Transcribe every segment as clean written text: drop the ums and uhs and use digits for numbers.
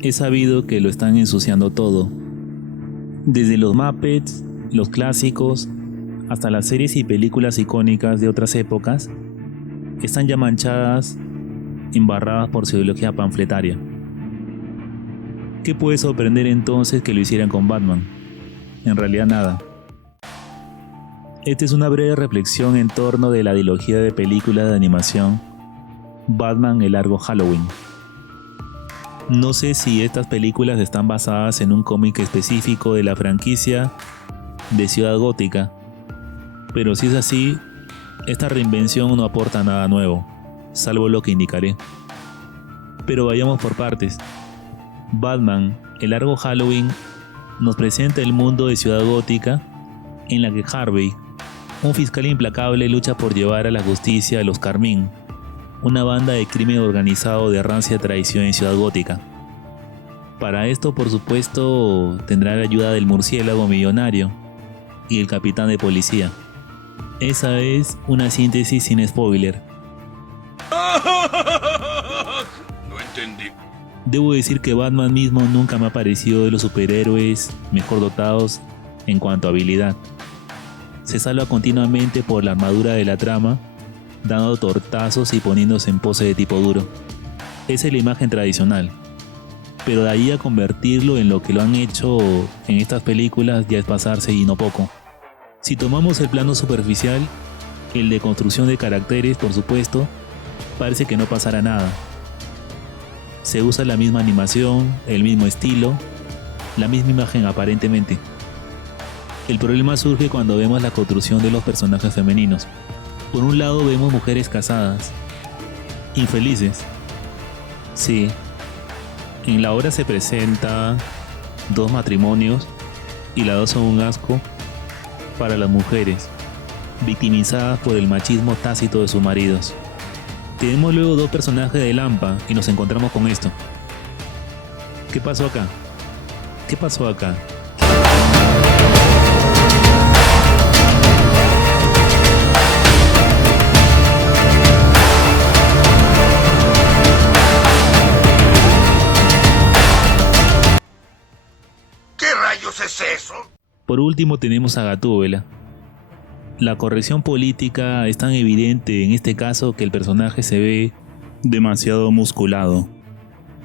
Es sabido que lo están ensuciando todo, desde los Muppets, los clásicos, hasta las series y películas icónicas de otras épocas, están ya manchadas, embarradas por su ideología panfletaria. ¿Qué puede sorprender entonces que lo hicieran con Batman? En realidad nada. Esta es una breve reflexión en torno de la ideología de película de animación Batman el largo Halloween. No sé si estas películas están basadas en un cómic específico de la franquicia de Ciudad Gótica, pero si es así, esta reinvención no aporta nada nuevo, salvo lo que indicaré. Pero vayamos por partes. Batman el largo Halloween nos presenta el mundo de Ciudad Gótica, en la que Harvey, un fiscal implacable, lucha por llevar a la justicia a los Carmín, una banda de crimen organizado de rancia tradición en Ciudad Gótica. Para esto, por supuesto, tendrá la ayuda del murciélago millonario y el capitán de policía. Esa es una síntesis sin spoiler. No entendí. Debo decir que Batman mismo nunca me ha parecido de los superhéroes mejor dotados en cuanto a habilidad. Se salva continuamente por la armadura de la trama, dando tortazos y poniéndose en pose de tipo duro. Esa es la imagen tradicional. Pero de ahí a convertirlo en lo que lo han hecho en estas películas ya es pasarse y no poco. Si tomamos el plano superficial, el de construcción de caracteres, por supuesto, parece que no pasará nada. Se usa la misma animación, el mismo estilo, la misma imagen aparentemente. El problema surge cuando vemos la construcción de los personajes femeninos. Por un lado vemos mujeres casadas, infelices. Sí, en la obra se presenta dos matrimonios y las dos son un asco para las mujeres, victimizadas por el machismo tácito de sus maridos. Tenemos luego dos personajes de Lampa y nos encontramos con esto. ¿Qué pasó acá? ¿Qué pasó acá? ¿Qué rayos es eso? Por último tenemos a Gatúbela. La corrección política es tan evidente en este caso que el personaje se ve demasiado musculado.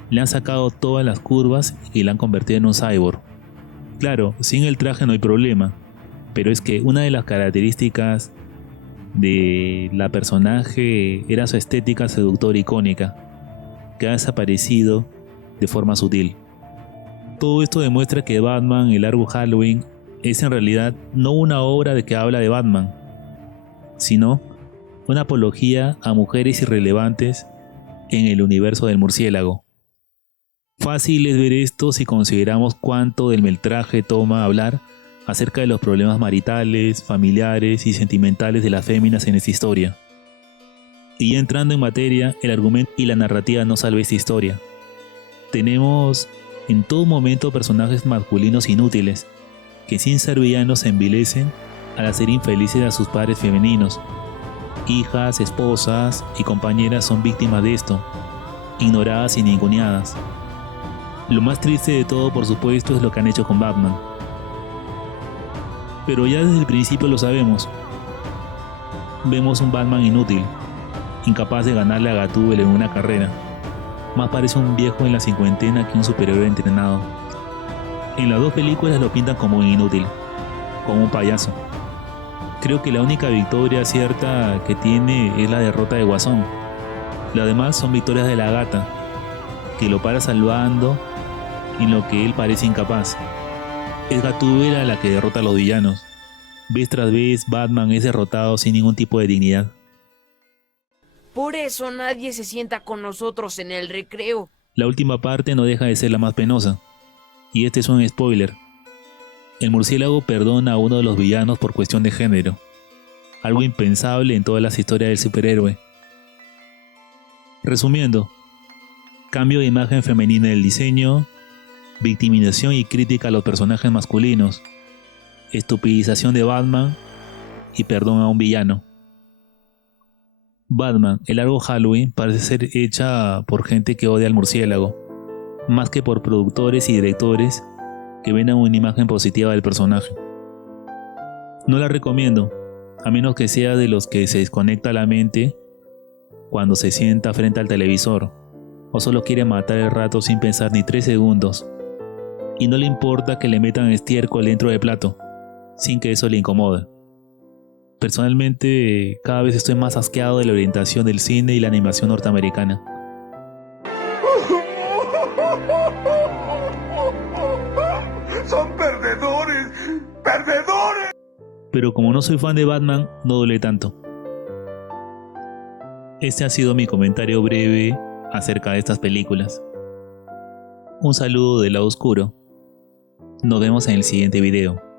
Le han sacado todas las curvas y la han convertido en un cyborg. Claro, sin el traje no hay problema, pero es que una de las características de la personaje era su estética seductora icónica, que ha desaparecido de forma sutil. Todo esto demuestra que Batman el largo Halloween es en realidad no una obra de que habla de Batman, sino una apología a mujeres irrelevantes en el universo del murciélago. Fácil es ver esto si consideramos cuánto del metraje toma hablar acerca de los problemas maritales, familiares y sentimentales de las féminas en esta historia. Y ya entrando en materia, el argumento y la narrativa no salva esta historia. Tenemos en todo momento personajes masculinos inútiles, que sin ser villanos se envilecen al hacer infelices a sus padres femeninos. Hijas, esposas y compañeras son víctimas de esto, ignoradas y ninguneadas. Lo más triste de todo, por supuesto, es lo que han hecho con Batman. Pero ya desde el principio lo sabemos. Vemos un Batman inútil, incapaz de ganarle a Gatúbela en una carrera. Más parece un viejo en la cincuentena que un superhéroe entrenado. En las dos películas lo pintan como un inútil, como un payaso. Creo que la única victoria cierta que tiene es la derrota de Guasón. Las demás son victorias de la Gata, que lo para salvando en lo que él parece incapaz. Es Gatúbela la que derrota a los villanos. Vez tras vez Batman es derrotado sin ningún tipo de dignidad. Por eso nadie se sienta con nosotros en el recreo. La última parte no deja de ser la más penosa. Y este es un spoiler. El murciélago perdona a uno de los villanos por cuestión de género. Algo impensable en todas las historias del superhéroe. Resumiendo, cambio de imagen femenina del diseño, victimización y crítica a los personajes masculinos, estupidización de Batman y perdón a un villano. Batman, el largo Halloween, parece ser hecha por gente que odia al murciélago. más que por productores y directores que vendan una imagen positiva del personaje. No la recomiendo, a menos que sea de los que se desconecta la mente cuando se sienta frente al televisor, o solo quiere matar el rato sin pensar ni 3 segundos, y no le importa que le metan estiércol dentro del plato, sin que eso le incomode. Personalmente, cada vez estoy más asqueado de la orientación del cine y la animación norteamericana. ¡Son perdedores! ¡Perdedores! Pero como no soy fan de Batman, no duele tanto. Este ha sido mi comentario breve acerca de estas películas. Un saludo del lado oscuro. Nos vemos en el siguiente video.